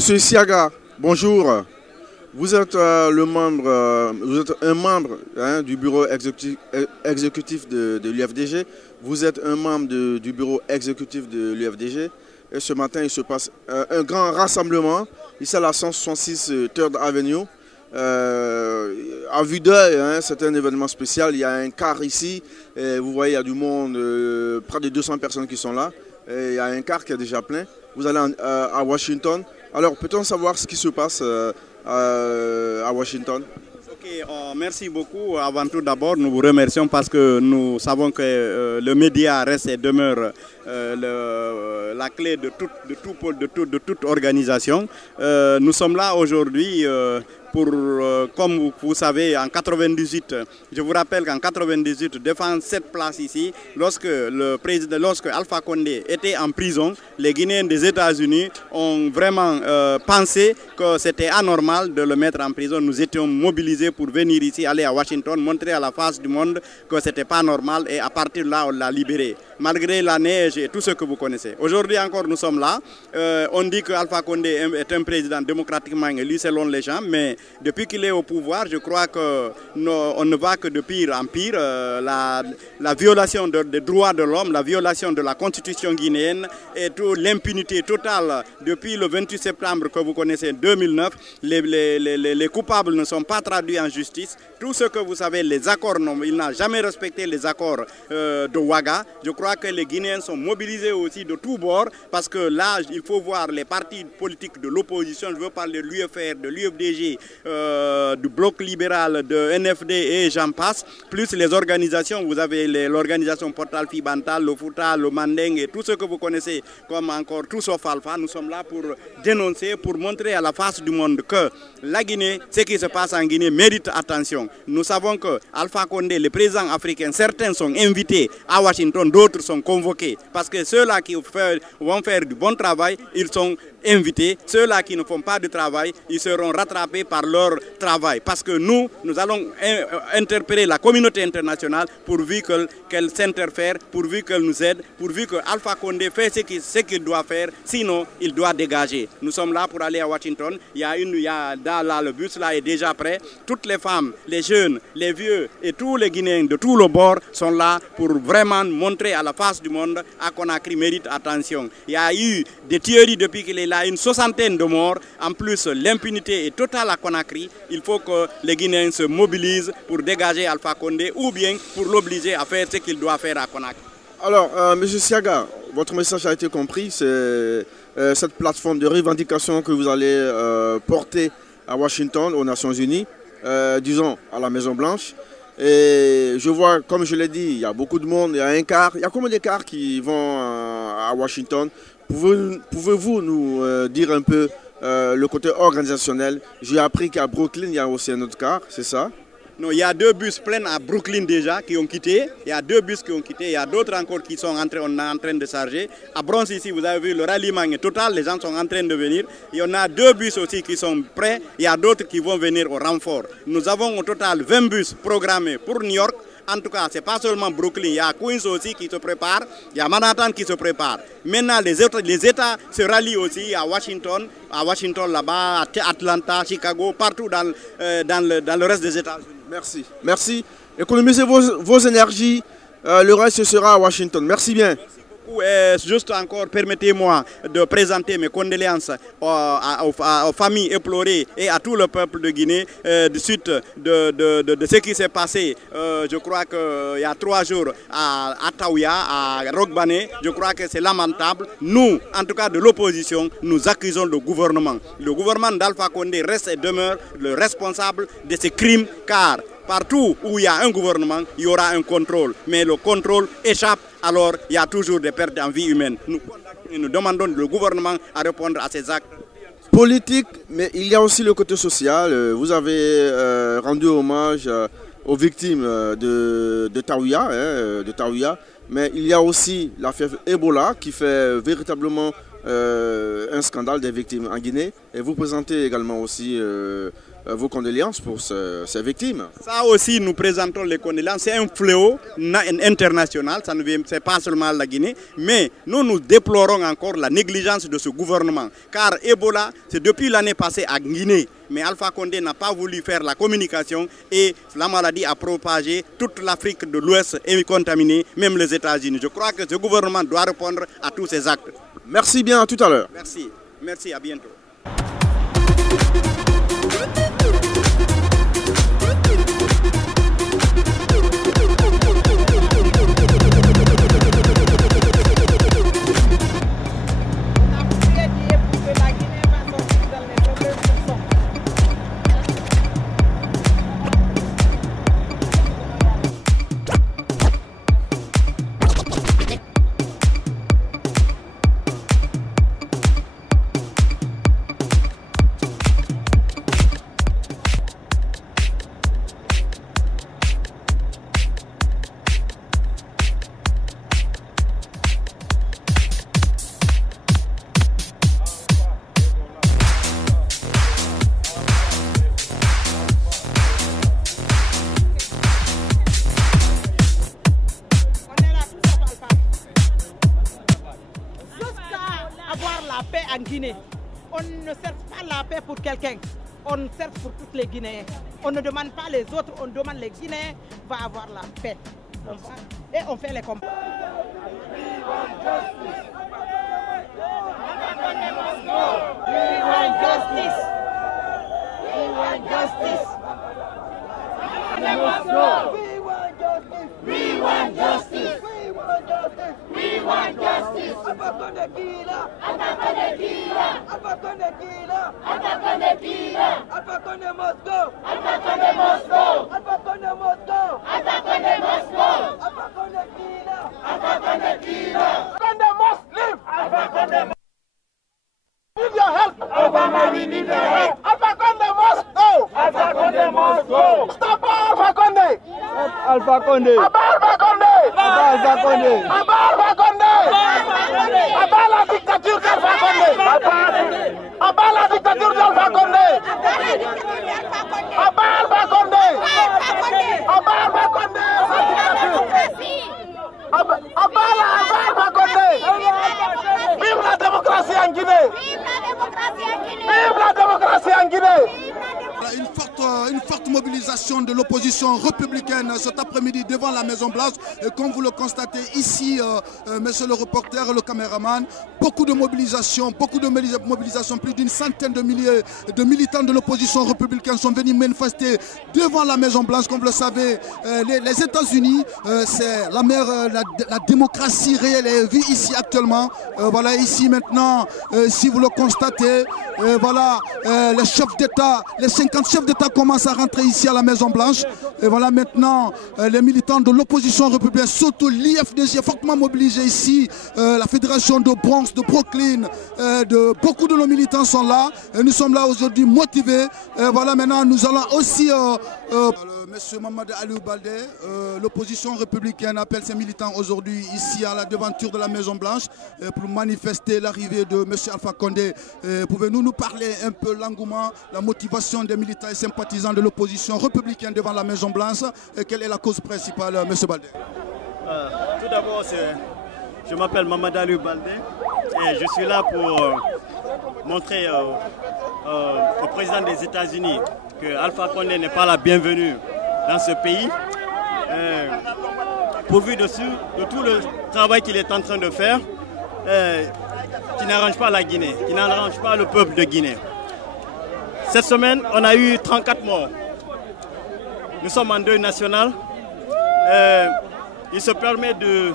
Monsieur Siaga, bonjour. Vous êtes, vous êtes un membre du bureau exécutif de l'UFDG. Vous êtes un membre du bureau exécutif de l'UFDG. Et ce matin, il se passe un grand rassemblement ici à la 166 3rd Avenue. À vue d'œil, c'est un événement spécial. Il y a un car ici. Et vous voyez, il y a du monde, près de 200 personnes qui sont là. Et il y a un car qui est déjà plein. Vous allez à Washington. Alors, peut-on savoir ce qui se passe à Washington? Okay, merci beaucoup. Avant tout d'abord, nous vous remercions parce que nous savons que le média reste et demeure la clé de toute organisation. Nous sommes là aujourd'hui pour, comme vous savez, en 98, je vous rappelle qu'en 98, défendre cette place ici, lorsque Alpha Condé était en prison, les Guinéens des États-Unis ont vraiment pensé que c'était anormal de le mettre en prison. Nous étions mobilisés pour venir ici, aller à Washington, montrer à la face du monde que ce n'était pas normal et à partir de là, on l'a libéré, malgré la neige et tout ce que vous connaissez. Aujourd'hui encore, nous sommes là. On dit que Alpha Condé est un président démocratiquement élu selon les gens, mais depuis qu'il est au pouvoir, je crois qu'on ne va que de pire en pire. La violation des droits de l'homme, la violation de la constitution guinéenne et l'impunité totale depuis le 28 septembre que vous connaissez, 2009. Les coupables ne sont pas traduits en justice. Tout ce que vous savez, les accords, il n'a jamais respecté les accords de Ouaga. Je crois que les Guinéens sont mobilisés aussi de tous bords parce que là, il faut voir les partis politiques de l'opposition. Je veux parler de l'UFR, de l'UFDG, du bloc libéral, de NFD et j'en passe, plus les organisations. Vous avez l'organisation Portal Fibantal, le Fouta, le Mandeng et tout ce que vous connaissez comme encore tout sauf Alpha. Nous sommes là pour dénoncer, pour montrer à la face du monde que la Guinée, ce qui se passe en Guinée mérite attention. Nous savons que Alpha Condé, les présidents africains, certains sont invités à Washington, d'autres sont convoqués parce que ceux-là qui vont faire du bon travail, ils sont invités. Ceux-là qui ne font pas de travail, ils seront rattrapés par leur travail. Parce que nous allons interpeller la communauté internationale pourvu qu'elle s'interfère, pourvu qu'elle nous aide, pourvu que Alpha Condé fait ce qu'il doit faire, sinon il doit dégager. Nous sommes là pour aller à Washington. Là, le bus là est déjà prêt. Toutes les femmes, les jeunes, les vieux et tous les Guinéens de tout le bord sont là pour vraiment montrer à la face du monde à Conakry mérite attention. Il y a eu des tueries depuis qu'il est là, une 60aine de morts. En plus, l'impunité est totale à Conakry. Il faut que les Guinéens se mobilisent pour dégager Alpha Condé ou bien pour l'obliger à faire ce qu'il doit faire à Conakry. Alors, M. Siaga, votre message a été compris. C'est cette plateforme de revendication que vous allez porter à Washington, aux Nations Unies, disons à la Maison Blanche. Et je vois, comme je l'ai dit, il y a beaucoup de monde, il y a un car. Il y a combien de cars qui vont à Washington? Pouvez-vous nous dire un peu le côté organisationnel? J'ai appris qu'à Brooklyn, il y a aussi un autre car, c'est ça? Non, il y a 2 bus pleins à Brooklyn déjà qui ont quitté. Il y a 2 bus qui ont quitté. Il y a d'autres encore qui sont on est en train de charger. À Bronx ici, vous avez vu, le ralliement est total. Les gens sont en train de venir. Il y en a 2 bus aussi qui sont prêts. Il y a d'autres qui vont venir au renfort. Nous avons au total 20 bus programmés pour New York. En tout cas, ce n'est pas seulement Brooklyn, il y a Queens aussi qui se prépare, il y a Manhattan qui se prépare. Maintenant, les États se rallient aussi à Washington là-bas, à Atlanta, Chicago, partout dans le reste des États-Unis. Merci. Merci. Économisez vos énergies, le reste sera à Washington. Merci bien. Et juste encore, permettez-moi de présenter mes condoléances aux familles éplorées et à tout le peuple de Guinée de suite de ce qui s'est passé. Je crois qu'il y a 3 jours à Taouya, à Rogbane. Je crois que c'est lamentable. Nous, en tout cas de l'opposition, nous accusons le gouvernement. Le gouvernement d'Alpha Condé reste et demeure le responsable de ces crimes car partout où il y a un gouvernement, il y aura un contrôle. Mais le contrôle échappe, alors il y a toujours des pertes en vie humaine. Nous demandons au gouvernement à répondre à ces actes. Politique, mais il y a aussi le côté social. Vous avez rendu hommage aux victimes de Taouya, mais il y a aussi la fièvre Ebola qui fait véritablement un scandale des victimes en Guinée. Et vous présentez également aussi vos condoléances pour ces victimes. Ça aussi, nous présentons les condoléances. C'est un fléau international, ça ne vient pas seulement la Guinée, mais nous déplorons encore la négligence de ce gouvernement. Car Ebola, c'est depuis l'année passée à Guinée. Mais Alpha Condé n'a pas voulu faire la communication et la maladie a propagé. Toute l'Afrique de l'Ouest est contaminée, même les États-Unis. Je crois que ce gouvernement doit répondre à tous ces actes. Merci bien, à tout à l'heure. Merci. Merci, à bientôt. On ne cherche pas la paix pour quelqu'un, on cherche pour tous les Guinéens. On ne demande pas les autres, on demande les Guinéens va avoir la paix. Et on fait les combats. We want justice. We want justice. We want justice. We want justice. Alpha Condé killer. Alpha Condé killer. Alpha Condé killer. Alpha Condé killer. Alpha Condé must go. Alpha Condé must go. Alpha Condé must go. Alpha Condé must go. Alpha Condé killer. Alpha Condé killer. Condé must live. Alpha Condé must. Need your help. Alpha, we need your help. Alpha Condé must go. Alpha Condé must go. Stop Alpha Condé. Alpha Condé. Alpha Condé. Alpha Condé. Alpha Condé. Abat la dictature d'Alpha Condé. Abat la dictature d'Alpha Condé. Abat Alpha Condé. Abat Alpha Condé. Abat Alpha Condé. Vive la démocratie en Guinée. Vive la démocratie en Guinée. Une forte mobilisation de l'opposition républicaine cet après-midi devant la Maison-Blanche. Et comme vous le constatez ici, monsieur le reporter, le caméraman, beaucoup de mobilisation, plus d'une centaine de milliers de militants de l'opposition républicaine sont venus manifester devant la Maison-Blanche. Comme vous le savez, les États-Unis, c'est la démocratie réelle est vue ici actuellement. Voilà, ici maintenant, si vous le constatez, voilà, les chefs d'État, les 50 chefs d'État commencent à rentrer ici à la Maison-Blanche. Et voilà maintenant les militants de l'opposition républicaine, surtout l'IFDG, fortement mobilisés ici. La fédération de Bronx, de Brooklyn, beaucoup de nos militants sont là. Et nous sommes là aujourd'hui motivés. Et voilà maintenant nous allons aussi... Monsieur Mamadou Aliou Baldé, l'opposition républicaine appelle ses militants aujourd'hui ici à la devanture de la Maison-Blanche pour manifester l'arrivée de monsieur Alpha Condé. Pouvez-vous nous parler un peu l'engouement, la motivation des militants et sympathisants de l'opposition républicaine devant la Maison-Blanche et quelle est la cause principale, monsieur Baldé? Tout d'abord, je m'appelle Mamadou Aliou Baldé et je suis là pour montrer au président des États-Unis que Alpha Condé n'est pas la bienvenue dans ce pays, pourvu de tout le travail qu'il est en train de faire, qui n'arrange pas la Guinée, qui n'arrange pas le peuple de Guinée. Cette semaine, on a eu 34 morts. Nous sommes en deuil national. Il se permet de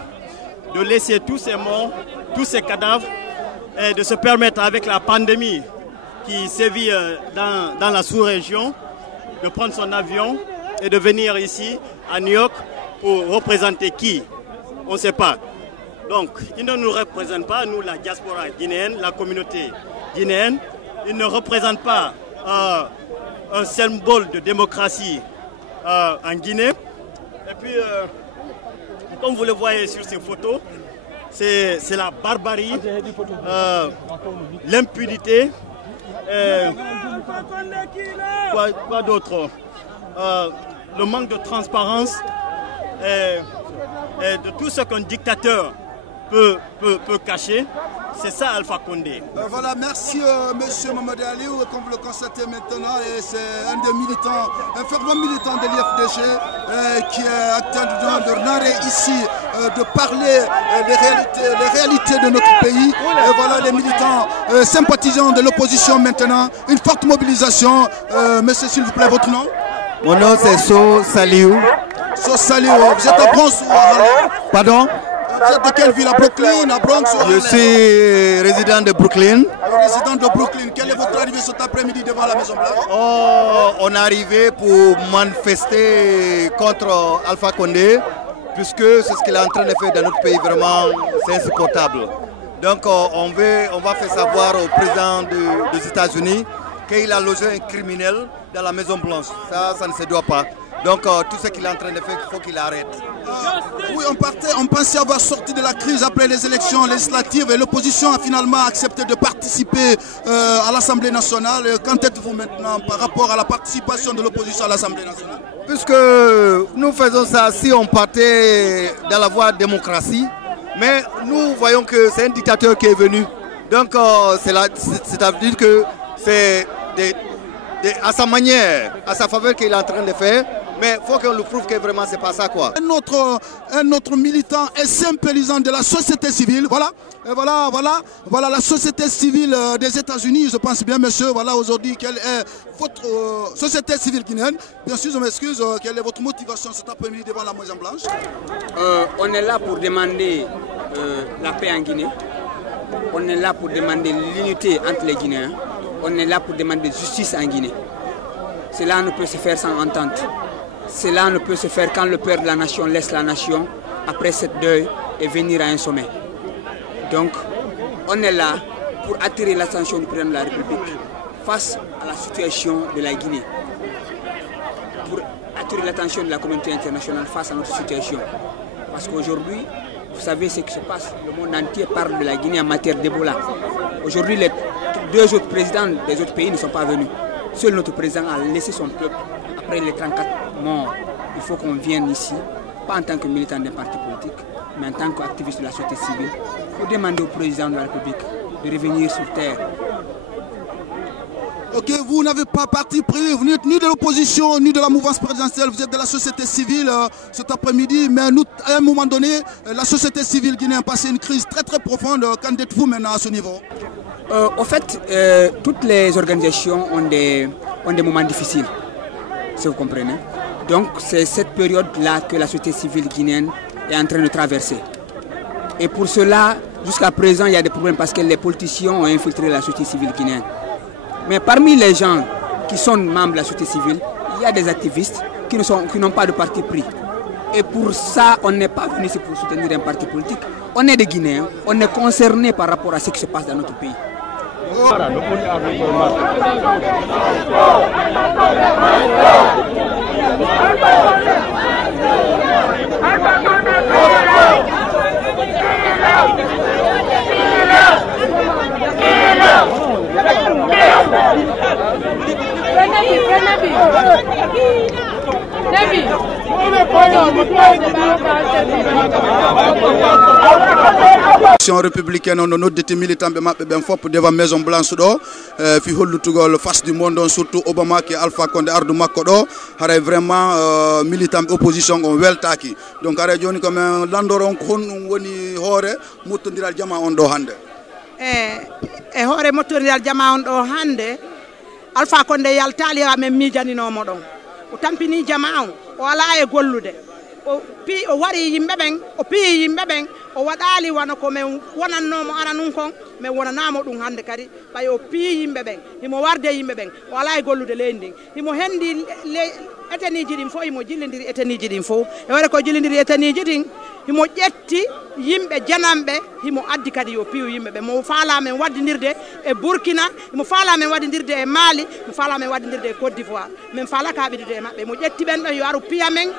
laisser tous ces morts, tous ces cadavres, et de se permettre avec la pandémie qui sévit dans la sous-région, de prendre son avion et de venir ici à New York pour représenter qui? On ne sait pas. Donc, il ne nous représente pas, nous, la diaspora guinéenne, la communauté guinéenne. Il ne représente pas un symbole de démocratie en Guinée. Et puis, comme vous le voyez sur ces photos, c'est la barbarie, l'impunité. Quoi d'autre? Le manque de transparence et de tout ce qu'un dictateur peut cacher. C'est ça Alpha Condé. Voilà, merci monsieur Mamadou Aliou. Comme vous le constatez maintenant, c'est un des militants, un fervent militant de l'IFDG qui est acteur de Naré ici, de parler des réalités de notre pays. Et voilà les militants sympathisants de l'opposition maintenant. Une forte mobilisation. Monsieur, s'il vous plaît, votre nom? Mon nom c'est So Saliou. So Saliou, vous êtes à Bronx ou à Harlem? Pardon? Vous êtes de quelle ville? À Brooklyn, à Bronx ou à Harlem? Je suis résident de Brooklyn. Résident de Brooklyn. Quelle est votre arrivée cet après-midi devant la Maison Blanche? On est arrivé pour manifester contre Alpha Condé, puisque c'est ce qu'il est en train de faire dans notre pays, vraiment, c'est insupportable. Donc on va faire savoir au président des États-Unis qu'il a logé un criminel dans la Maison Blanche. Ça ne se doit pas. Donc tout ce qu'il est en train de faire, il faut qu'il arrête. Oui, on pensait avoir sorti de la crise après les élections législatives et l'opposition a finalement accepté de participer à l'Assemblée nationale. Qu'en êtes-vous maintenant par rapport à la participation de l'opposition à l'Assemblée nationale? Puisque nous faisons ça si on partait dans la voie de la démocratie, mais nous voyons que c'est un dictateur qui est venu. Donc c'est-à-dire que c'est à sa manière, à sa faveur qu'il est en train de faire. Mais il faut qu'on le prouve que vraiment c'est pas ça quoi. Un autre militant et sympathisant de la société civile, voilà la société civile des États-Unis, je pense bien monsieur, voilà aujourd'hui quelle est votre société civile guinéenne. Bien sûr je m'excuse, quelle est votre motivation cet après-midi devant la Maison Blanche? On est là pour demander la paix en Guinée, on est là pour demander l'unité entre les Guinéens, on est là pour demander justice en Guinée. Cela ne peut se faire sans entente. Cela ne peut se faire quand le père de la nation laisse la nation après cette deuil et venir à un sommet. Donc, on est là pour attirer l'attention du président de la République face à la situation de la Guinée. Pour attirer l'attention de la communauté internationale face à notre situation. Parce qu'aujourd'hui, vous savez ce qui se passe. Le monde entier parle de la Guinée en matière d'Ebola. Aujourd'hui, les deux autres présidents des autres pays ne sont pas venus. Seul notre président a laissé son peuple après les 34 morts. Il faut qu'on vienne ici, pas en tant que militant d'un parti politique, mais en tant qu'activiste de la société civile, pour demander au président de la République de revenir sur terre. Ok, vous n'avez pas parti pris, vous n'êtes ni de l'opposition, ni de la mouvance présidentielle, vous êtes de la société civile cet après-midi, mais à un moment donné, la société civile guinéenne a passé une crise très très profonde. Qu'en êtes-vous maintenant à ce niveau? En fait, toutes les organisations ont des moments difficiles, si vous comprenez. Donc c'est cette période-là que la société civile guinéenne est en train de traverser. Et pour cela, jusqu'à présent, il y a des problèmes parce que les politiciens ont infiltré la société civile guinéenne. Mais parmi les gens qui sont membres de la société civile, il y a des activistes qui n'ont pas de parti pris. Et pour ça, on n'est pas venu ici pour soutenir un parti politique. On est des Guinéens, on est concernés par rapport à ce qui se passe dans notre pays. Républicaine on nodditi militant mabbe ben fop devant Maison Blanche do fi hollutugol face du monde surtout Obama qui Alpha Condé ardu makko do haray vraiment militant opposition on weltaki donc haray joni comme landoron ko hon woni hoore mottodiral jama on do hande e hoore mottodiral jama on do hande Alpha Condé yaltali amen mijaninomo don o tampini jama on o ala e gollude o wari yimbe ben o pi yimbe ben o wadali wana ko men wonannomo ara nun kon men wonanamo dum hande kadi bay o pi yimbe ben himo warde yimbe ben o ala e gollude lendi himo hendi eteniji din fo himo jillindiri eteniji din fo e wara ko jillindiri eteniji din himo jetti yimbe janambe himo addi kadi yo piu yimbe be mo faala men wadindirde e Burkina mo faala men wadindirde e Mali mo faala men wadindirde e Côte d'Ivoire men faala ka bidide mabbe mo jetti ben do yo aru piya men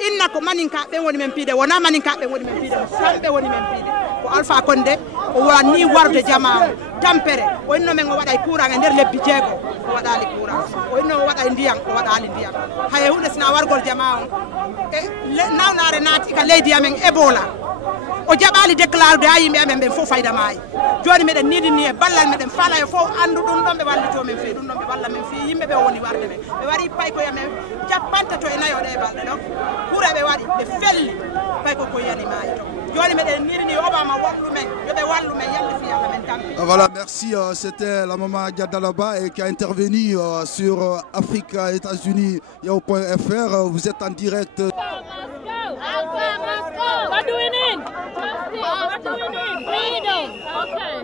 inna ko manin ka be woni men piide wona manin ka be woni men piide sambe woni men piide ko Alpha Condé o wani warde jama o tampere o inno men o waɗa courant e nder lebbi jeego o waɗali courant o inno o waɗa ndiyam o waɗali ndiyam haye hunde sina wargol jama on e nawnare naati ka leydi amen Ebola o jaɓali déclarude ha yimɓe amen ɓen fof fayda maayi joni meɗen niɗini e ballal meɗen faala e fof andu ɗum ɗon ɓe wallito men fewi ɗum ɗon ɓe walla men fi yimɓe ɓe woni warde men ɓe wari paykoye men capantato e nayo ɗe e balɗe ɗo ɓuura ɓe waɗi ɓe felli payko ko yani maayi to joni meɗen niɗini Obama wallu men yoɓe wallu men yalla fi yalla men tampi. Voilà, merci. C'était la maman Diadalaba qui a intervenu sur Africa États-Unis Yahoo.fr. Vous êtes en direct. What do we need? What do we need? Freedom. Okay.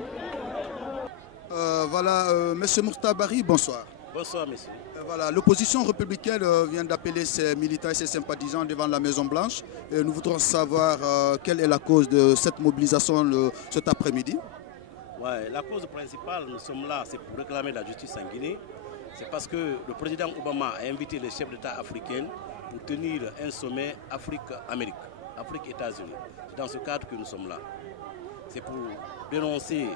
Voilà, Monsieur Mourtabari, bonsoir. Bonsoir, monsieur. Voilà, l'opposition républicaine vient d'appeler ses militants et ses sympathisants devant la Maison-Blanche. Nous voudrons savoir quelle est la cause de cette mobilisation cet après-midi. Ouais, la cause principale, nous sommes là, c'est pour réclamer la justice en Guinée. C'est parce que le président Obama a invité les chefs d'État africains pour tenir un sommet Afrique-Amérique, Afrique-États-Unis. C'est dans ce cadre que nous sommes là. C'est pour dénoncer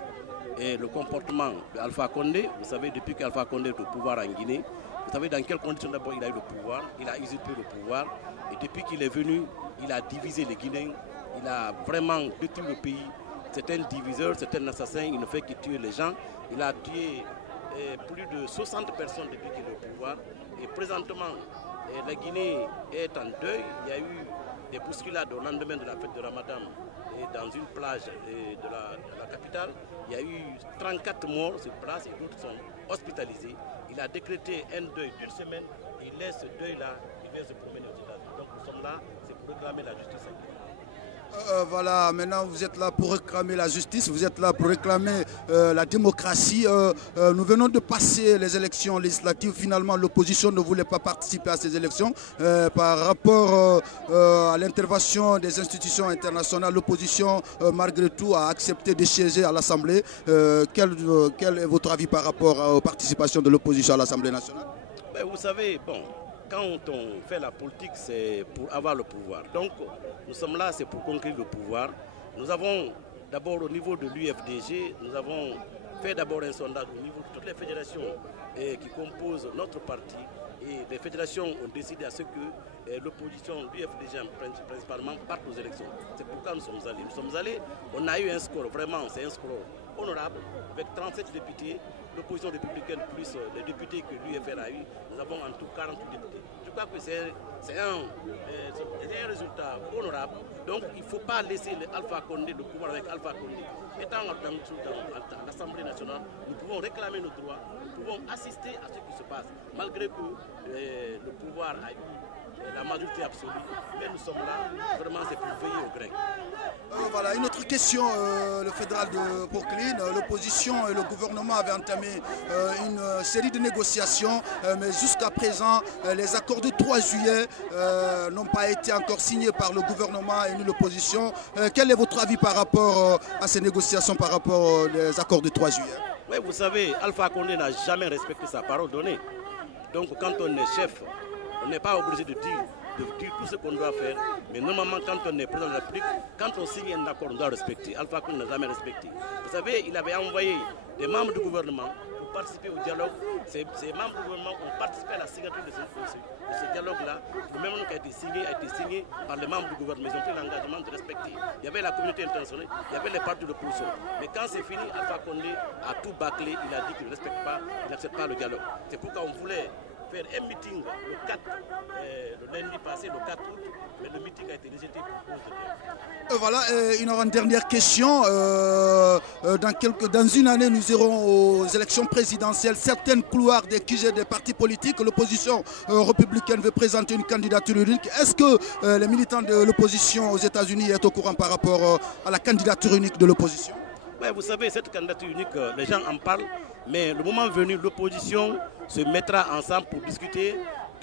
le comportement d'Alpha Condé. Vous savez, depuis qu'Alpha Condé est au pouvoir en Guinée, vous savez dans quelles conditions d'abord il a eu le pouvoir, il a usurpé le pouvoir. Et depuis qu'il est venu, il a divisé les Guinéens, il a vraiment détruit le pays. C'est un diviseur, c'est un assassin, il ne fait que tuer les gens. Il a tué plus de 60 personnes depuis qu'il est au pouvoir. Et présentement, la Guinée est en deuil. Il y a eu des bousculades au lendemain de la fête de Ramadan et dans une plage de la capitale. Il y a eu 34 morts sur place et d'autres sont hospitalisés. Il a décrété un deuil d'une semaine. Il laisse ce deuil-là, il vient se promener aux États-Unis. Donc nous sommes là, c'est pour réclamer la justice. Voilà, maintenant vous êtes là pour réclamer la justice, vous êtes là pour réclamer la démocratie. Nous venons de passer les élections législatives. Finalement, l'opposition ne voulait pas participer à ces élections. Par rapport à l'intervention des institutions internationales, l'opposition, malgré tout, a accepté de siéger à l'Assemblée. Quel est votre avis par rapport aux participations de l'opposition à l'Assemblée nationale? Ben, vous savez, bon, quand on fait la politique, c'est pour avoir le pouvoir. Donc, nous sommes là, c'est pour conquérir le pouvoir. Nous avons d'abord au niveau de l'UFDG, nous avons fait d'abord un sondage au niveau de toutes les fédérations qui composent notre parti. Et les fédérations ont décidé à ce que l'opposition, l'UFDG principalement, parte aux élections. C'est pourquoi nous sommes allés. Nous sommes allés, on a eu un score, vraiment, c'est un score honorable, avec 37 députés, l'opposition républicaine plus les députés que l'UFR a eu, nous avons en tout 48 députés. Je crois que c'est un résultat honorable. Donc il ne faut pas laisser Alpha Condé, le pouvoir avec Alpha Condé. Étant dans l'Assemblée nationale, nous pouvons réclamer nos droits, nous pouvons assister à ce qui se passe, malgré que le pouvoir a eu la majorité absolue. Mais nous sommes là, vraiment c'est pour veiller au grec. Voilà, une autre question, le fédéral de Brooklyn, l'opposition et le gouvernement avaient entamé une série de négociations, mais jusqu'à présent, les accords du 3 juillet n'ont pas été encore signés par le gouvernement et ni l'opposition. Quel est votre avis par rapport à ces négociations, par rapport aux accords du 3 juillet? Oui, vous savez, Alpha Condé n'a jamais respecté sa parole donnée. Donc quand on est chef, on n'est pas obligé de dire tout ce qu'on doit faire, mais normalement quand on est président de la République, quand on signe un accord, on doit respecter. Alpha Condé n'a jamais respecté. Vous savez, il avait envoyé des membres du gouvernement pour participer au dialogue. Ces membres du gouvernement ont participé à la signature de ce dialogue-là. Le même nom qui a été signé par les membres du gouvernement. Ils ont pris l'engagement de respecter. Il y avait la communauté internationale, il y avait les partis de l'opposition. Mais quand c'est fini, Alpha Condé a tout bâclé. Il a dit qu'il ne respecte pas, il n'accepte pas le dialogue. C'est pourquoi on voulait faire un meeting le 4, le lundi passé, le 4 août, mais le meeting a été rejeté pour cause de guerre. Voilà, une dernière question. Dans une année, nous irons aux élections présidentielles. Certaines couloirs des QG des partis politiques, l'opposition républicaine veut présenter une candidature unique. Est-ce que les militants de l'opposition aux États-Unis sont au courant par rapport à la candidature unique de l'opposition? Ouais, vous savez, cette candidature unique, les gens en parlent, mais le moment venu, l'opposition se mettra ensemble pour discuter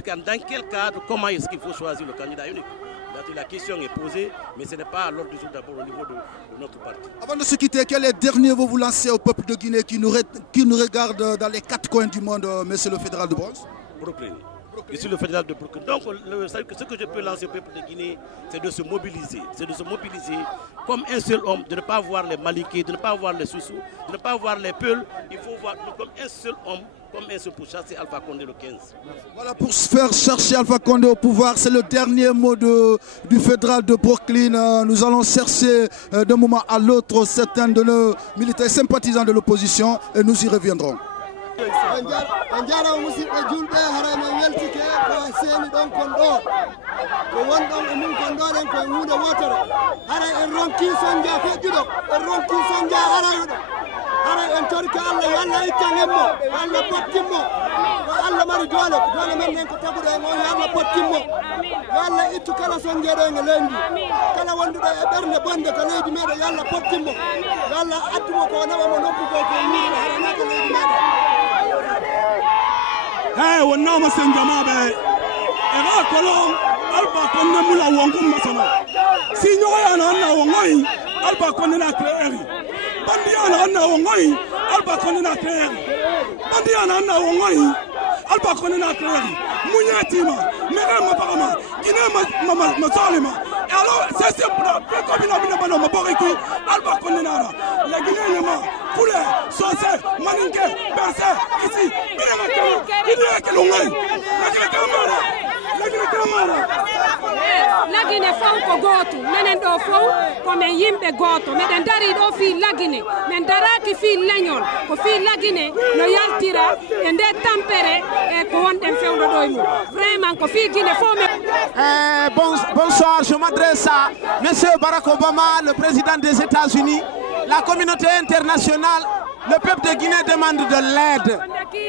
dans quel cadre, comment est-ce qu'il faut choisir le candidat unique. La question est posée, mais ce n'est pas à l'ordre du jour d'abord au niveau de notre parti. Avant de se quitter, quel est le dernier mot vous lancez au peuple de Guinée qui nous regarde dans les 4 coins du monde, monsieur le fédéral de Bronx? Brooklyn. Je suis le fédéral de Brooklyn. Donc, ce que je peux lancer au peuple de Guinée, c'est de se mobiliser. C'est de se mobiliser comme un seul homme, de ne pas voir les Maliqués, de ne pas voir les Soussous, de ne pas voir les Peuls. Il faut voir comme un seul homme, comme un seul pour chasser Alpha Condé le 15. Voilà, pour faire chercher Alpha Condé au pouvoir, c'est le dernier mot du fédéral de Brooklyn. Nous allons chercher d'un moment à l'autre certains de nos militaires sympathisants de l'opposition et nous y reviendrons. Anjara musidɓe julɓe hara men weltike ko seeni ɗon kon ɗo ko wonɗon e min kon ɗoɗen koye hunde wotere hara en ronki sonja feƴƴuɗo en ronki sonja arayuɗo hara en torki Allah yo Allah ittanenmo yo Allah pottimmo ko Allah mari doole men nen ko taguɗo en o yo Allah pottimmo yo Allah ittu kala sonjeɗo ene lendi kala wonduɗo e ɓernde bonde ko leydi meɗen yo Allah pottimmo yo Allah addumo ko nawamo nokku ko ko yimɓe harana ko leydi meɗen. Hey, on a ma senjama be. Era kolon Alpha Condé mula wongum masana. Si nyoya na wongoi Alpha Condé na créer. Bandia na wongoi Alpha Condé na créer. Bandia na wongoi Alpha Condé na créer. Munyatima, mera mapama, Guinée ma solima. Alors c'est pour la commune bina ma boriki Alpha Condé na. La Guinée yama Foulé, Saucé, Maninké, Bercé, ici, La Guinée faut goto, menen do fou, comme yimbe goto, meden dari do fi la Guinée, men daraki fi lagnol, ko fi la Guinée, no yaltira, e nde tampere, e ko wonden fewdo doymo. Vraiment ko fi Guinée faut bonsoir, je m'adresse à M. Barack Obama, le président des États-Unis. La communauté internationale, le peuple de Guinée demande de l'aide.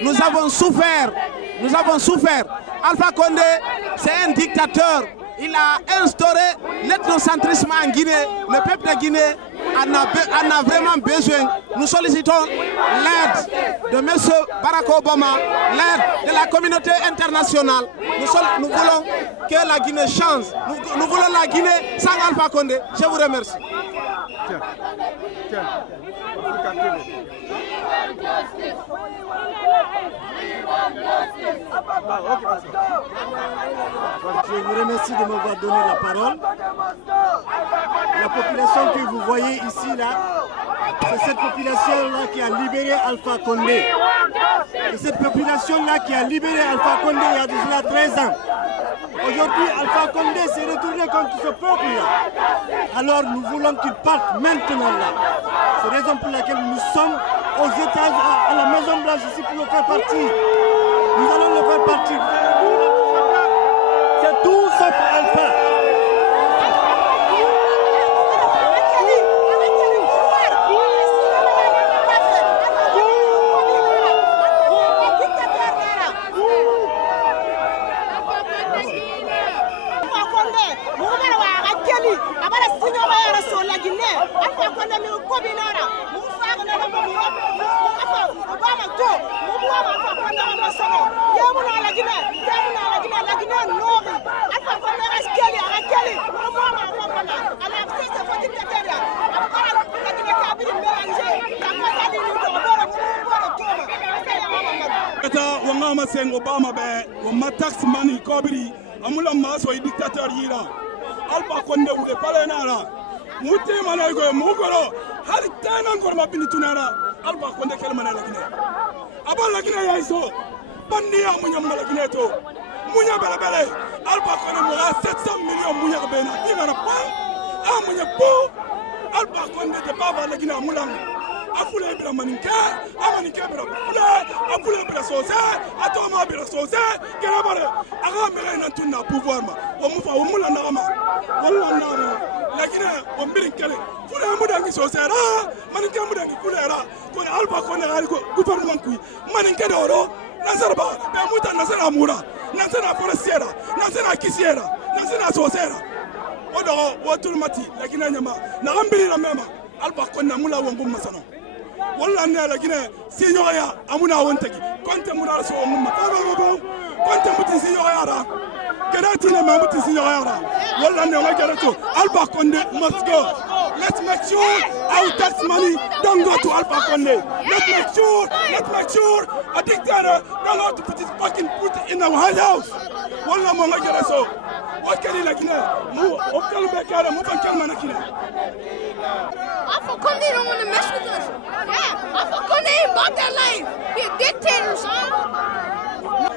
Nous avons souffert. Alpha Condé, c'est un dictateur. Il a instauré l'ethnocentrisme en Guinée. Le peuple de Guinée en a vraiment besoin. Nous sollicitons l'aide de M. Barack Obama, l'aide de la communauté internationale. Nous voulons que la Guinée change. Nous voulons la Guinée sans Alpha Condé. Je vous remercie. Je vous remercie de m'avoir donné la parole. La population que vous voyez ici, là, c'est cette population-là qui a libéré Alpha Condé. C'est cette population-là qui a libéré Alpha Condé il y a déjà 13 ans. Aujourd'hui, Alpha Condé s'est retourné contre ce peuple-là. Alors nous voulons qu'il parte maintenant là. C'est la raison pour laquelle nous sommes aux étages, à la Maison Blanche ici pour le faire partir. Nous allons le faire partir. C'est tout sauf Alpha. Wangama Seng Obama be wama tax money kobiri amula maso dictateur yira Alpha Condé ule pale nara muti mana go mugoro har tana ngor mabini tunara Alpha Condé kelmana la Guinée abal Guinée yaiso bandia munya mala Guinée to munya bele Alpha Condé mo 700 millions munya bena tingara pa munya po Alpha Condé de baba la Guinée mulang afule bila maninke amaninke bila fule afule bila sose atoma bila sose kenabare aga mere na tunna pouvoir ma o mufa o mula ndama walla ndama lakini o mbirin kele fule mudangi sose ra maninke mudangi fule ra ko Alpha Condé gari ko gouvernement ku maninke doro nasarba be muta nasara mura nasara forestiera nasara kisiera nasara sosera odo wotul mati lakini nyama na ambiri la mema Alpha Condé mula wongo masano wala ne la Guinée signoya amuna wontaki konte mura so mumma konte muti signoya ra kedati ne mamuti signoya ra wala ne wa garato Alpha Condé must go let's make sure our tax money don't go to Alpha Condé. Let's make sure a dictator don't have to put his fucking foot in our house. Wallah mo ngajara so. What can he like now? Mu optal bekara mu bankan manakina. Alpha Condé don't want to mess with us. Yeah, Alpha Condé ain't about that life. He a dictator, son.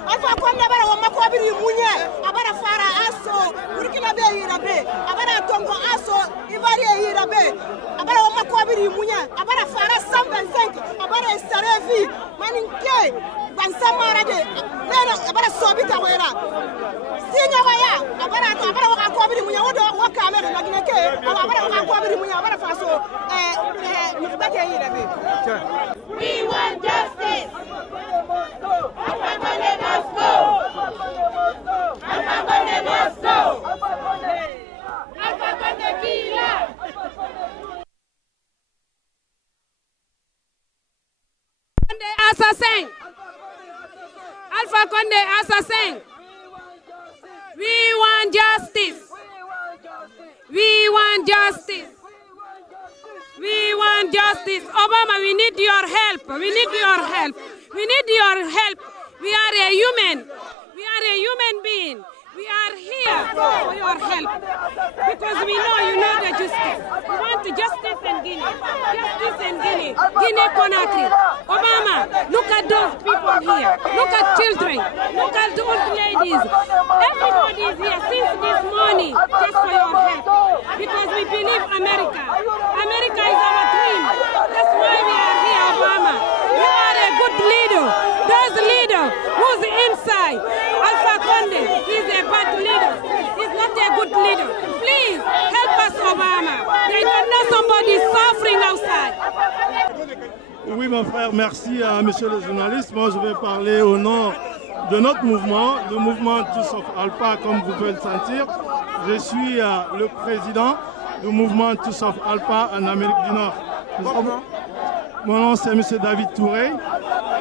Alpha Condé bara wa makwabiri munye abara fara aso Burkina be yirabe abara Congo aso Ivoire yirabe abara wa makwabiri munye abara fara 125 abara Sarevi maninke bansamara de lero abara sobita wera sinya waya abara wa makwabiri munye wodo wa kamera nagineke abara wa makwabiri munye abara faso mutbake yirabe. We want justice. Alpha Condé must go. Alpha Condé must go. Alpha Condé killer. Condé assassin. Alpha Condé assassin. We want justice. We want justice. We want justice. Obama, we need your help. We need your help. We need your help. We are a human. We are a human being. We are here for your help. Because we know you know the justice. We want justice in Guinea. Justice in Guinea. Guinea-Conakry. Obama, look at those people here. Look at children. Look at the old ladies. Everybody is here since this morning just for your help. Because we believe America. America is our dream. That's why we are here, Obama. You are a good leader. Those leader who's inside, Alpha Condé, he's a bad leader. He's not a good leader. Please help us, Obama. They don't know somebody suffering outside. Oui, mon frère, merci à monsieur le journaliste. Moi, je vais parler au nom de notre mouvement, le mouvement Tous Sauf Alpha, comme vous pouvez le sentir. Je suis le président du mouvement Tous Sauf Alpha en Amérique du Nord. Mon nom, c'est monsieur David Touré,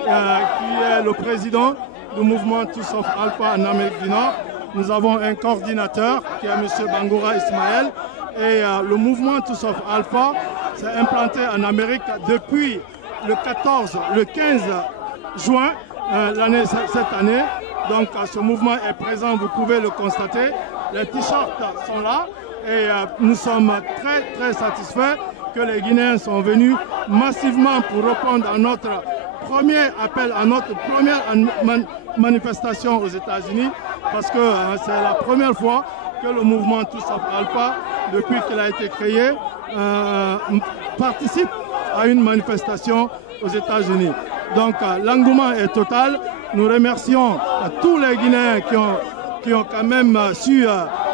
qui est le président du mouvement Tous Sauf Alpha en Amérique du Nord. Nous avons un coordinateur qui est monsieur Bangoura Ismaël. Et le mouvement Tous Sauf Alpha s'est implanté en Amérique depuis le 15 juin cette année. Donc ce mouvement est présent, vous pouvez le constater. Les t-shirts sont là et nous sommes très très satisfaits que les Guinéens sont venus massivement pour répondre à notre premier appel, à notre première manifestation aux États-Unis, parce que c'est la première fois que le mouvement Tous Sauf Alpha, depuis qu'il a été créé, participe à une manifestation aux États-Unis. Donc l'engouement est total. Nous remercions tous les Guinéens qui ont quand même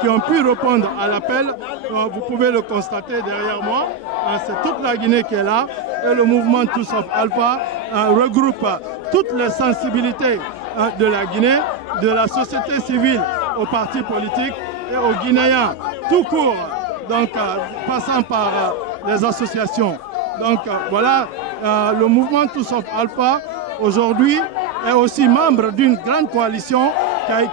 qui ont pu répondre à l'appel. Vous pouvez le constater derrière moi. C'est toute la Guinée qui est là. Et le mouvement Tous Sauf Alpha regroupe toutes les sensibilités de la Guinée, de la société civile aux partis politiques et aux Guinéens tout court, donc passant par les associations. Donc voilà, le mouvement Tous Sauf Alpha aujourd'hui est aussi membre d'une grande coalition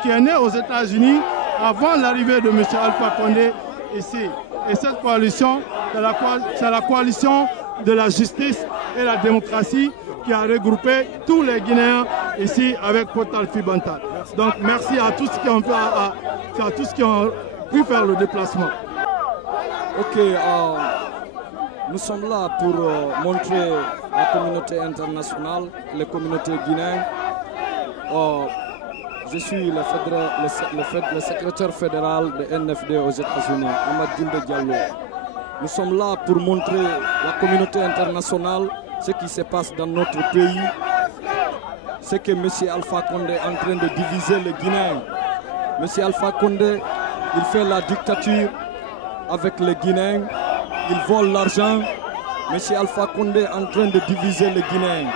qui est née aux États-Unis avant l'arrivée de M. Alpha Condé ici. Et cette coalition, c'est la coalition de la justice et la démocratie qui a regroupé tous les Guinéens ici avec Potal Fibantal. Donc merci à tous qui ont pu faire le déplacement. Ok, nous sommes là pour montrer à la communauté internationale, les communautés guinéennes. Je suis le secrétaire fédéral de NFD aux États-Unis, Ahmad Djimbe Diallo. Nous sommes là pour montrer à la communauté internationale ce qui se passe dans notre pays, ce que M. Alpha Condé est en train de diviser les Guinéens. M. Alpha Condé, il fait la dictature avec les Guinéens, il vole l'argent. M. Alpha Condé est en train de diviser les Guinéens.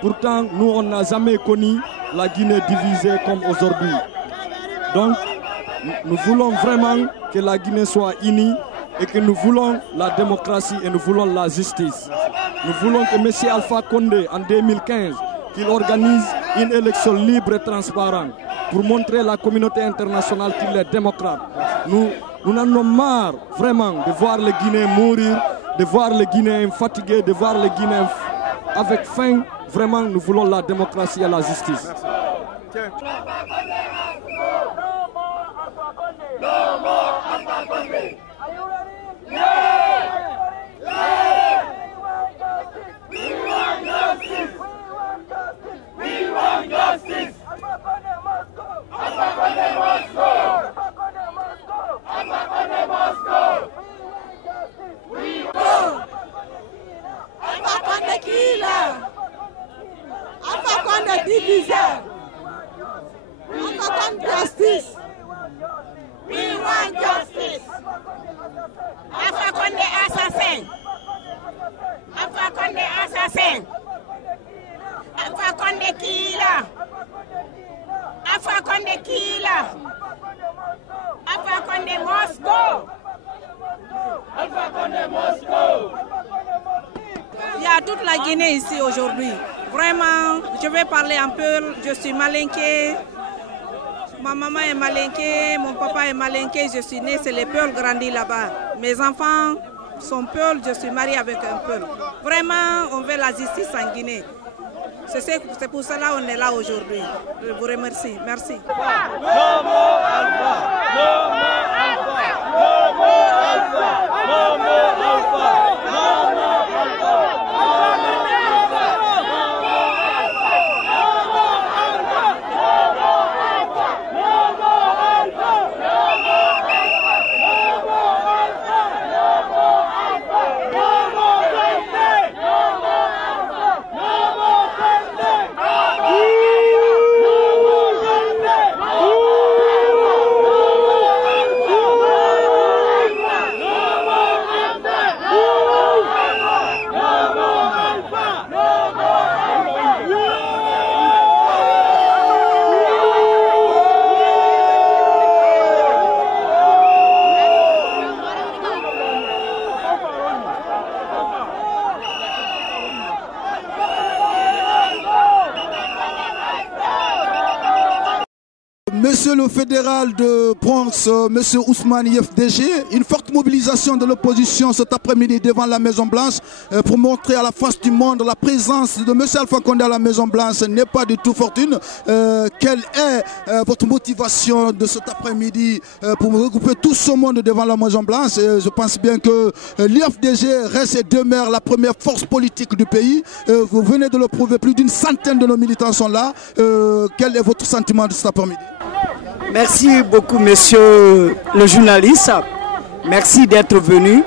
Pourtant, nous, on n'a jamais connu la Guinée divisée comme aujourd'hui. Donc, nous voulons vraiment que la Guinée soit unie et que nous voulons la démocratie et nous voulons la justice. Nous voulons que M. Alpha Condé, en 2015, qu'il organise une élection libre et transparente pour montrer à la communauté internationale qu'il est démocrate. Nous en avons marre vraiment de voir les Guinéens mourir de voir les Guinéens fatigués, de voir les Guinéens avec faim. Vraiment, nous voulons la démocratie et la justice. Alpha Condé killer. Alpha Condé diviseur. Alpha Condé justice. We want justice. Alpha Condé assassin. Alpha Condé assassin. Alpha Condé killer. Alpha Condé killer. Alpha Condé Moscow. Alpha Condé Moscow. Il y a toute la Guinée ici aujourd'hui. Vraiment, je vais parler un peu. Je suis malinquée. Ma maman est malinquée, mon papa est malinqué. Je suis née, c'est les Peuls grandis là-bas. Mes enfants sont Peuls, je suis mariée avec un Peul. Vraiment, on veut la justice en Guinée. C'est pour cela qu'on est là aujourd'hui. Je vous remercie. Merci. Monsieur le fédéral de Bronx, monsieur Ousmane IFDG, une forte mobilisation de l'opposition cet après-midi devant la Maison Blanche pour montrer à la face du monde la présence de monsieur Alpha Condé à la Maison Blanche n'est pas du tout fortune. Quelle est votre motivation de cet après-midi pour regrouper tout ce monde devant la Maison Blanche? Je pense bien que l'IFDG reste et demeure la première force politique du pays. Vous venez de le prouver, plus d'une centaine de nos militants sont là. Quel est votre sentiment de cet après-midi? Merci beaucoup, monsieur le journaliste. Merci d'être venu.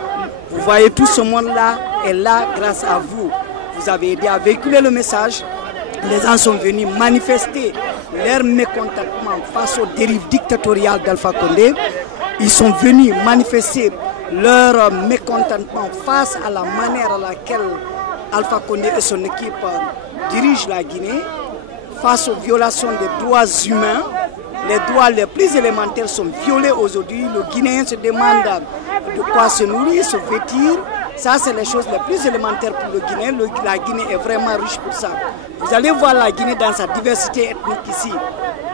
Vous voyez, tout ce monde-là est là grâce à vous. Vous avez aidé à véhiculer le message. Les gens sont venus manifester leur mécontentement face aux dérives dictatoriales d'Alpha Condé. Ils sont venus manifester leur mécontentement face à la manière à laquelle Alpha Condé et son équipe dirigent la Guinée, face aux violations des droits humains. Les droits les plus élémentaires sont violés aujourd'hui. Le Guinéen se demande de quoi se nourrir, se vêtir. Ça, c'est les choses les plus élémentaires pour le Guinéen. La Guinée est vraiment riche pour ça. Vous allez voir la Guinée dans sa diversité ethnique ici.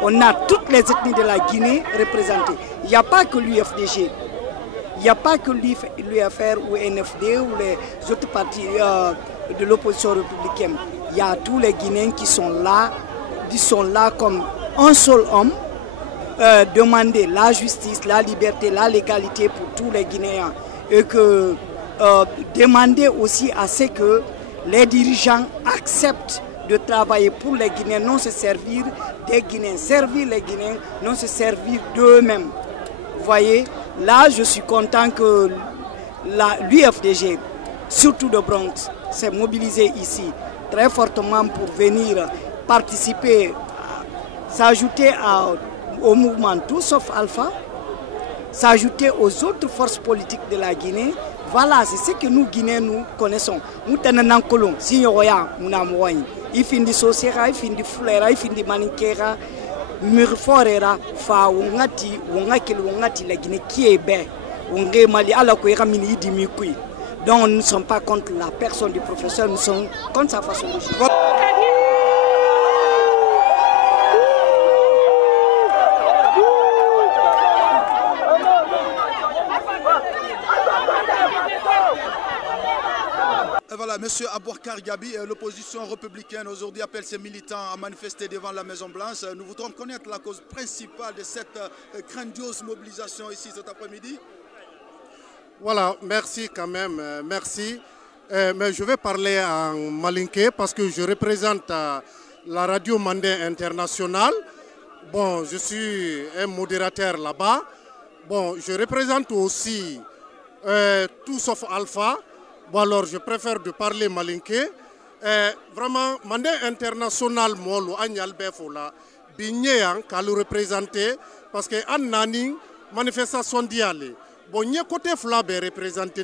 On a toutes les ethnies de la Guinée représentées. Il n'y a pas que l'UFDG. Il n'y a pas que l'UFR ou NFD ou les autres partis de l'opposition républicaine. Il y a tous les Guinéens qui sont là comme un seul homme. Demander la justice, la liberté, la légalité pour tous les Guinéens et que demander aussi à ce que les dirigeants acceptent de travailler pour les Guinéens, non se servir des Guinéens, servir les Guinéens, non se servir d'eux-mêmes. Vous voyez, là je suis content que l'UFDG, surtout de Bronx, s'est mobilisé ici très fortement pour venir participer, s'ajouter au mouvement Tout sauf Alpha, s'ajouter aux autres forces politiques de la Guinée. Voilà, c'est ce que nous Guinéens nous connaissons. Nous tenons colon, si nous avons il finit Sosera, il finit Fulera, il finit Maninkera, Murforera, Fa, Wongati, Wongaki, Wongati, la Guinée qui est belle. Wongé Mali, Alakoera Mini Dimikui. Donc nous ne sommes pas contre la personne du professeur, nous sommes contre sa façon de jouer. Voilà, M. Abouakar Gabi, l'opposition républicaine aujourd'hui appelle ses militants à manifester devant la Maison-Blanche. Nous voudrons connaître la cause principale de cette grandiose mobilisation ici cet après-midi. Voilà, merci quand même, merci. Mais je vais parler en malinké parce que je représente la radio Mandé International. Bon, je suis un modérateur là-bas. Bon, je représente aussi tout sauf Alpha. Bon, alors je préfère de parler malinké. Vraiment, Mandé International, Molo, Agnalbe Fola, Bignéan, qu'à le représenter, parce que Annani, manifestation d'Yale. Bon, n'y a côté Flabe représenté,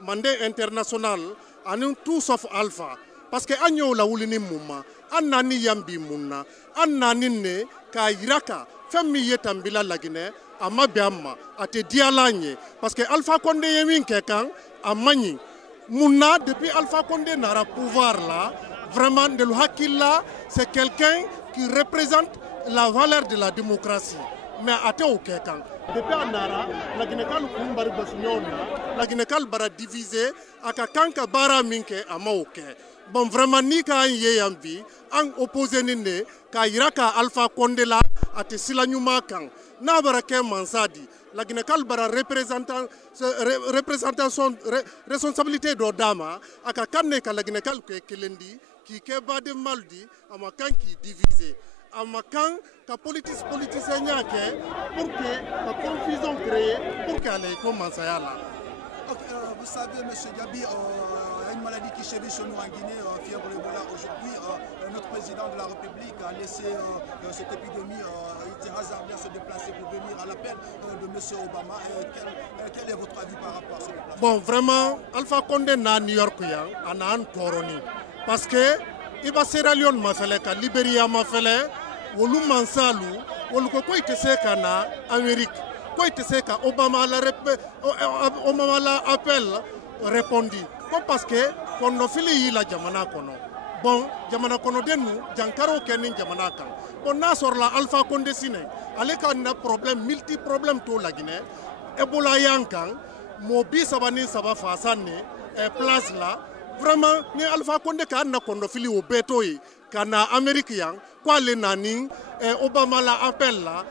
Mandé International, en tout sauf Alpha. Parce que Agno la Oulini Mouma, Annani Yambi Mouna, Annani ne, Kairaka, Femi Yetambila Lagine, Amabiama, Ate Dialagne, parce que Alpha Condé Yemin Kekan, Amani. Mouna, depuis Alpha Condé n'a pas pouvoir là, vraiment de l'Hakilla, c'est quelqu'un qui représente la valeur de la démocratie. Mais à au Kekan. Depuis Anara, la Guinée-Cal Kumbari Bosniona, la Guinée-Cal bara divisé, à Kakanka bara minke à Maoke. Bon, vraiment, ni ka yeyambi, en opposé nene, ka Iraka Alpha Condé là, à te silanyuma kan. Nabarake Mansadi, la Guinée-Cal bara représentation, responsabilité d'Odama, à Kakane ka la Guinée-Cal Kelendi, qui keba de maldi, à Makan qui divisé. À Makan, ka politicien pour que la confusion créée, pour qu'elle commence à y aller. Vous savez, M. Gabi, il y a une maladie qui sévit chez nous en Guinée, fièvre Ebola. Aujourd'hui, notre président de la République a laissé cette épidémie, il était hasardeux à se déplacer pour venir à l'appel de M. Obama. Quel est votre avis par rapport à ce déplacement? Bon, vraiment, Alpha Condé na New York, on a un toroni. Parce que, il va Sierra Leone, ma fele, Libéria, ma fele, wolu mansalu, wolu ko ite se kana Amérique, ko ite se ka Obama la appel répondi. Ko parce que kono fili la jamana kono. Bon, jamana kono denu jankaro kenin jamana kan. Bon na sor la Alpha Condé sine, ale ka na problème multi problème to la Guinée. Ebola yankan, mo bi sabani saba fasane place là. Vraiment, ni Alpha Condé ka na kono fili o betoyi kana Amérique yang. Quoi les nani, Obama la appelle là,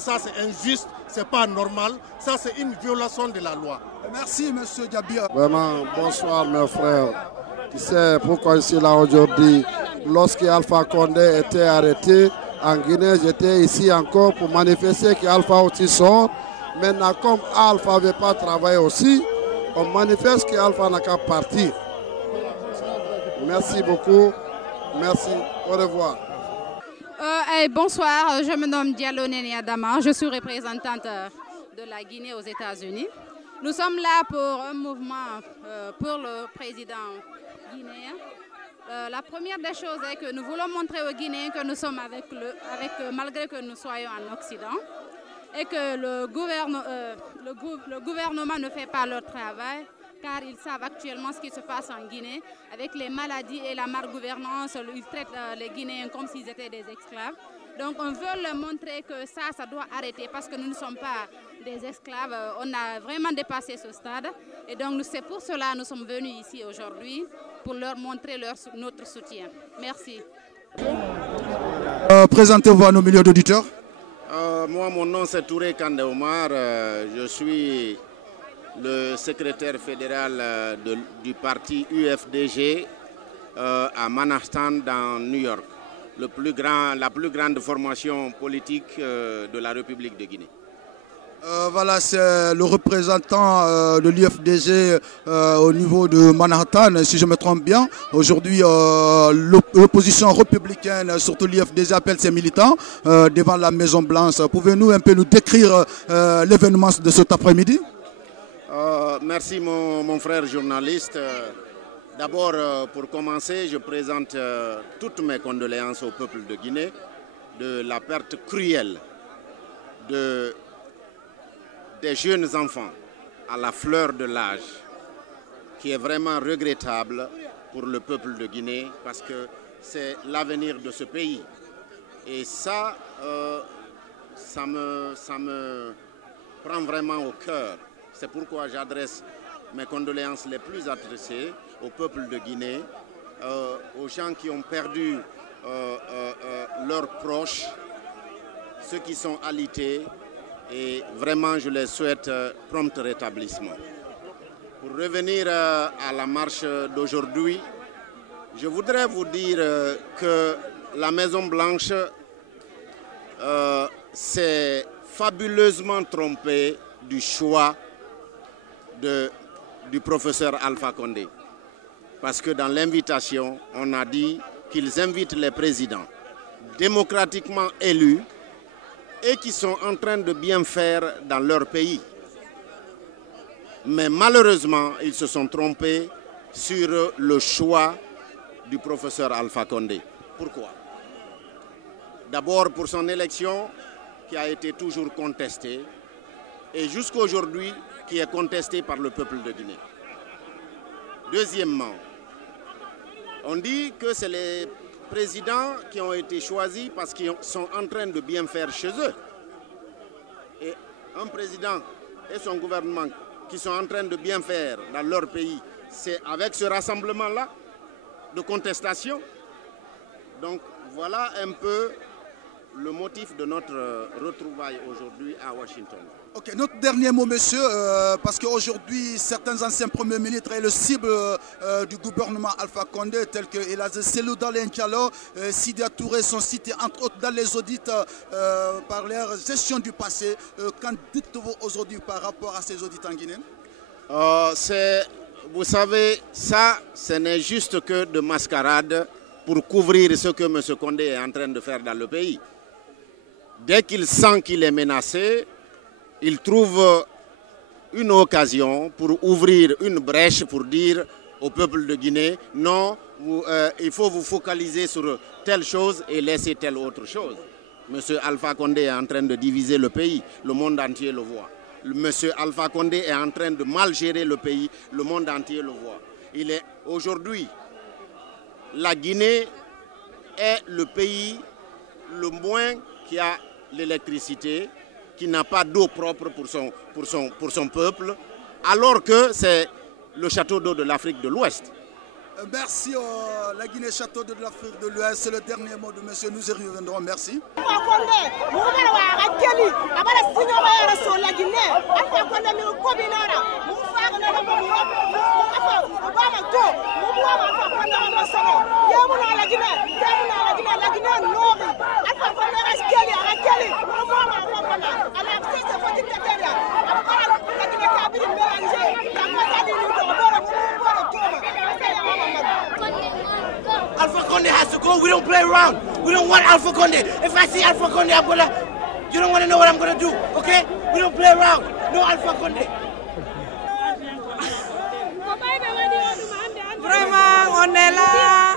ça c'est injuste, c'est pas normal, ça c'est une violation de la loi. Merci M. Gabi. Vraiment, bonsoir mes frères. Tu sais pourquoi je suis là aujourd'hui? Lorsque Alpha Condé était arrêté en Guinée, j'étais ici encore pour manifester qu'Alpha aussi sort. Maintenant, comme Alpha ne veut pas travailler aussi, on manifeste qu'Alpha n'a qu'à partir. Merci beaucoup. Merci. Au revoir. Bonsoir, je me nomme Diallo Nene Adama, je suis représentante de la Guinée aux États-Unis. Nous sommes là pour un mouvement pour le président guinéen. La première des choses est que nous voulons montrer aux Guinéens que nous sommes malgré que nous soyons en Occident, et que le gouvernement ne fait pas leur travail, car ils savent actuellement ce qui se passe en Guinée avec les maladies et la malgouvernance. Ils traitent les Guinéens comme s'ils étaient des esclaves. Donc on veut leur montrer que ça doit arrêter parce que nous ne sommes pas des esclaves. On a vraiment dépassé ce stade. Et donc c'est pour cela que nous sommes venus ici aujourd'hui, pour leur montrer notre soutien. Merci. Présentez-vous à nos milliers d'auditeurs. Moi, mon nom c'est Touré Kande Omar. Je suis le secrétaire fédéral du parti UFDG à Manhattan dans New York, la plus grande formation politique de la République de Guinée. Voilà, c'est le représentant de l'UFDG au niveau de Manhattan, si je me trompe bien. Aujourd'hui, l'opposition républicaine, surtout l'UFDG, appelle ses militants devant la Maison Blanche. Pouvez-vous un peu nous décrire l'événement de cet après-midi? Merci mon frère journaliste. D'abord, pour commencer, je présente toutes mes condoléances au peuple de Guinée de la perte cruelle des jeunes enfants à la fleur de l'âge, qui est vraiment regrettable pour le peuple de Guinée parce que c'est l'avenir de ce pays. Et ça me prend vraiment au cœur. C'est pourquoi j'adresse mes condoléances les plus adressées au peuple de Guinée, aux gens qui ont perdu leurs proches, ceux qui sont alités, et vraiment je les souhaite prompt rétablissement. Pour revenir à la marche d'aujourd'hui, je voudrais vous dire que la Maison-Blanche s'est fabuleusement trompée du choix du professeur Alpha Condé. Parce que dans l'invitation, on a dit qu'ils invitent les présidents démocratiquement élus et qui sont en train de bien faire dans leur pays. Mais malheureusement, ils se sont trompés sur le choix du professeur Alpha Condé. Pourquoi? D'abord pour son élection qui a été toujours contestée et jusqu'à aujourd'hui qui est contestée par le peuple de Guinée. Deuxièmement, on dit que c'est les présidents qui ont été choisis parce qu'ils sont en train de bien faire chez eux. Et un président et son gouvernement qui sont en train de bien faire dans leur pays, c'est avec ce rassemblement-là de contestation. Donc voilà un peu le motif de notre retrouvaille aujourd'hui à Washington. Ok, notre dernier mot, monsieur, parce qu'aujourd'hui, certains anciens premiers ministres et le cible du gouvernement Alpha Condé, tels que Elazé Selou Dalé N'Diallo, Sidia Touré, sont cités entre autres dans les audits par leur gestion du passé. Qu'en dites-vous aujourd'hui par rapport à ces audits en Guinée? Vous savez, ça, ce n'est juste que de mascarade pour couvrir ce que M. Condé est en train de faire dans le pays. Dès qu'il sent qu'il est menacé, il trouve une occasion pour ouvrir une brèche pour dire au peuple de Guinée, non, il faut vous focaliser sur telle chose et laisser telle autre chose. M. Alpha Condé est en train de diviser le pays, le monde entier le voit. M. Alpha Condé est en train de mal gérer le pays, le monde entier le voit. Il est aujourd'hui, la Guinée est le pays le moins qui a l'électricité, qui n'a pas d'eau propre pour son peuple, alors que c'est le château d'eau de l'Afrique de l'Ouest. Merci la Guinée, château de l'Afrique de l'Ouest. C'est le dernier mot de monsieur. Nous y reviendrons. Merci. Alpha Condé has to go. We don't play around. We don't want Alpha Condé. If I see Alpha Condé, I'm gonna. You don't want to know what I'm gonna do, okay? We don't play around. No Alpha Condé. Vraiment, on est là.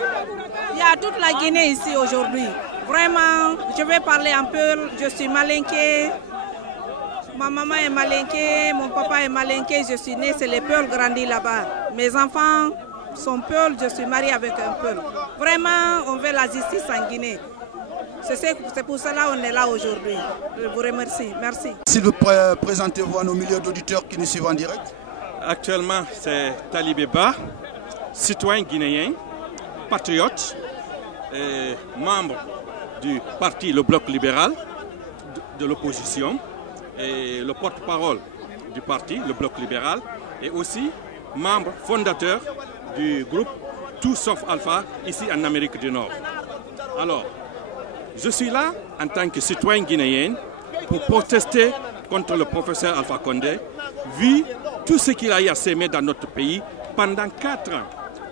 Il y a toute la Guinée ici aujourd'hui. Vraiment, je vais parler un peu. Je suis malinquée. Ma maman est malinquée, mon papa est malinqué. Je suis née, c'est les Peuls grandis là-bas. Mes enfants sont Peuls, je suis mariée avec un Peul. Vraiment, on veut la justice en Guinée. C'est pour cela qu'on est là aujourd'hui. Je vous remercie. Merci. S'il vous présentez-vous à nos milliers d'auditeurs qui nous suivent en direct. Actuellement, c'est Talibé Ba, citoyen guinéen, patriote, et membre du parti Le Bloc libéral de l'opposition et le porte-parole du parti Le Bloc libéral et aussi membre fondateur du groupe Tout sauf Alpha ici en Amérique du Nord. Alors, je suis là en tant que citoyen guinéen pour protester contre le professeur Alpha Condé, vu tout ce qu'il a eu à s'aimer dans notre pays pendant 4 ans.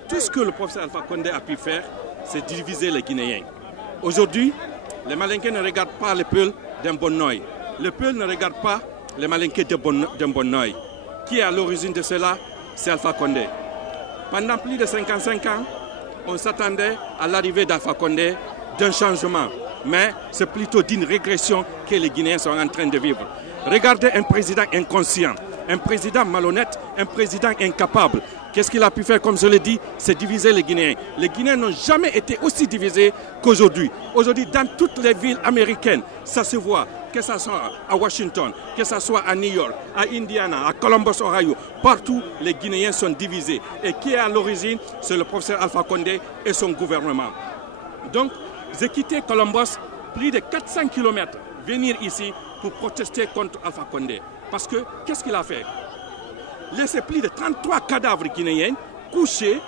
Tout ce que le professeur Alpha Condé a pu faire, c'est diviser les Guinéens. Aujourd'hui, les Malinqués ne regardent pas les Peuls d'un bon oeil. Les Peuls ne regardent pas les Malinqués d'un bon oeil. Qui est à l'origine de cela? C'est Alpha Condé. Pendant plus de 55 ans, on s'attendait à l'arrivée d'Alpha Condé, d'un changement. Mais c'est plutôt d'une régression que les Guinéens sont en train de vivre. Regardez un président inconscient, un président malhonnête, un président incapable. Qu'est-ce qu'il a pu faire, comme je l'ai dit? C'est diviser les Guinéens. Les Guinéens n'ont jamais été aussi divisés qu'aujourd'hui. Aujourd'hui, dans toutes les villes américaines, ça se voit. que ce soit à Washington, que ce soit à New York, à Indiana, à Columbus, Ohio, partout les Guinéens sont divisés. Et qui est à l'origine? C'est le professeur Alpha Condé et son gouvernement. Donc, j'ai quitté Columbus, plus de 400 km, venir ici pour protester contre Alpha Condé. Parce que, qu'est-ce qu'il a fait? Laisser plus de 33 cadavres guinéens couchés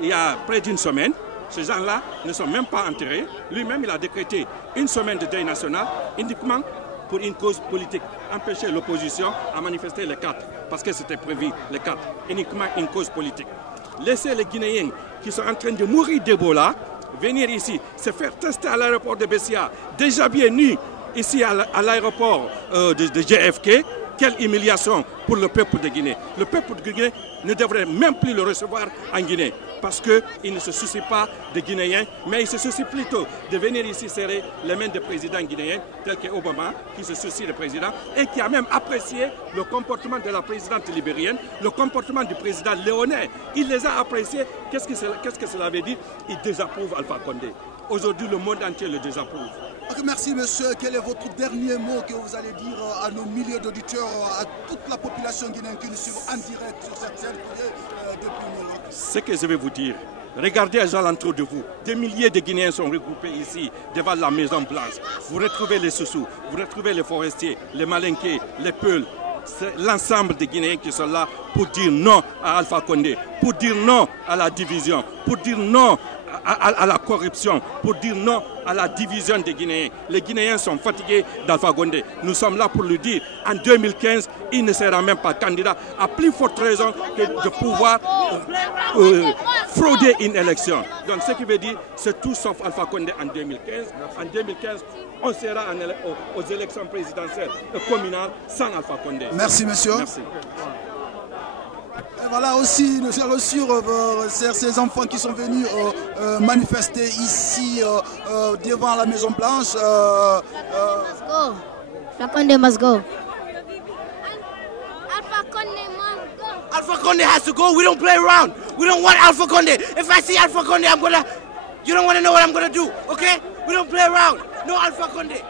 il y a près d'une semaine. Ces gens-là ne sont même pas enterrés. Lui-même, il a décrété une semaine de deuil national uniquement pour une cause politique. Empêcher l'opposition à manifester les 4, parce que c'était prévu les 4. Uniquement une cause politique. Laisser les Guinéens qui sont en train de mourir d'Ebola venir ici, se faire tester à l'aéroport de Bessia, déjà bien nus ici à l'aéroport de JFK. Quelle humiliation pour le peuple de Guinée. Le peuple de Guinée ne devrait même plus le recevoir en Guinée parce qu'il ne se soucie pas des Guinéens, mais il se soucie plutôt de venir ici serrer les mains des présidents guinéens, tels que Obama, qui se soucie des présidents et qui a même apprécié le comportement de la présidente libérienne, le comportement du président léonais. Il les a appréciés. Qu'est-ce que cela veut dire? Il désapprouve Alpha Condé. Aujourd'hui, le monde entier le désapprouve. Merci monsieur. Quel est votre dernier mot que vous allez dire à nos milliers d'auditeurs, à toute la population guinéenne qui nous suit en direct sur cette chaîne depuis New York? Ce que je vais vous dire, regardez à l'entour de vous. Des milliers de Guinéens sont regroupés ici, devant la Maison Blanche. Vous retrouvez les Soussous, vous retrouvez les forestiers, les Malinqués, les Peuls. C'est l'ensemble des Guinéens qui sont là pour dire non à Alpha Condé, pour dire non à la division, pour dire non à la corruption, pour dire non à la division des Guinéens. Les Guinéens sont fatigués d'Alpha Condé. Nous sommes là pour lui dire, en 2015, il ne sera même pas candidat, à plus forte raison que de pouvoir frauder une élection. Donc ce qui veut dire, c'est tout sauf Alpha Condé en 2015. En 2015, on sera aux élections présidentielles et communales sans Alpha Condé. Merci monsieur. Merci. Et voilà aussi, nous avons reçu ces enfants qui sont venus manifester ici devant la Maison Blanche. Alpha Condé must go. Alpha Condé must go. Alpha Condé has to go. We don't play around. We don't want Alpha Condé. If I see Alpha Condé, you don't want to know what I'm gonna do, okay? We don't play around. No Alpha Condé.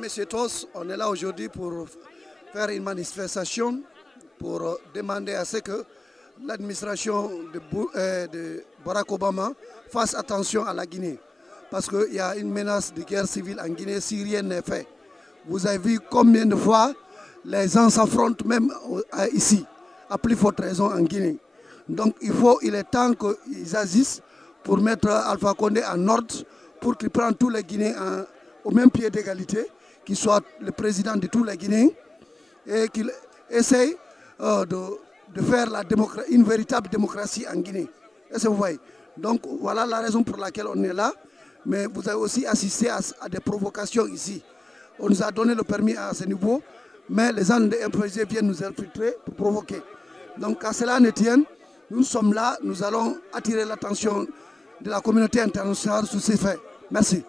Messieurs tous, on est là aujourd'hui pour faire une manifestation pour demander à ce que l'administration de Barack Obama fasse attention à la Guinée. Parce qu'il y a une menace de guerre civile en Guinée si rien n'est fait. Vous avez vu combien de fois les gens s'affrontent même ici, à plus forte raison en Guinée. Donc il est temps qu'ils agissent pour mettre Alpha Condé en ordre, pour qu'il prenne tous les Guinéens au même pied d'égalité, qu'il soit le président de tous les Guinéens et qu'il essaye de faire une véritable démocratie en Guinée. Est-ce que vous voyez? Donc voilà la raison pour laquelle on est là. Mais vous avez aussi assisté à des provocations ici. On nous a donné le permis à ce niveau, mais les gens de MPG viennent nous infiltrer pour provoquer. Donc à cela ne tienne, nous sommes là, nous allons attirer l'attention de la communauté internationale sur ces faits. Merci.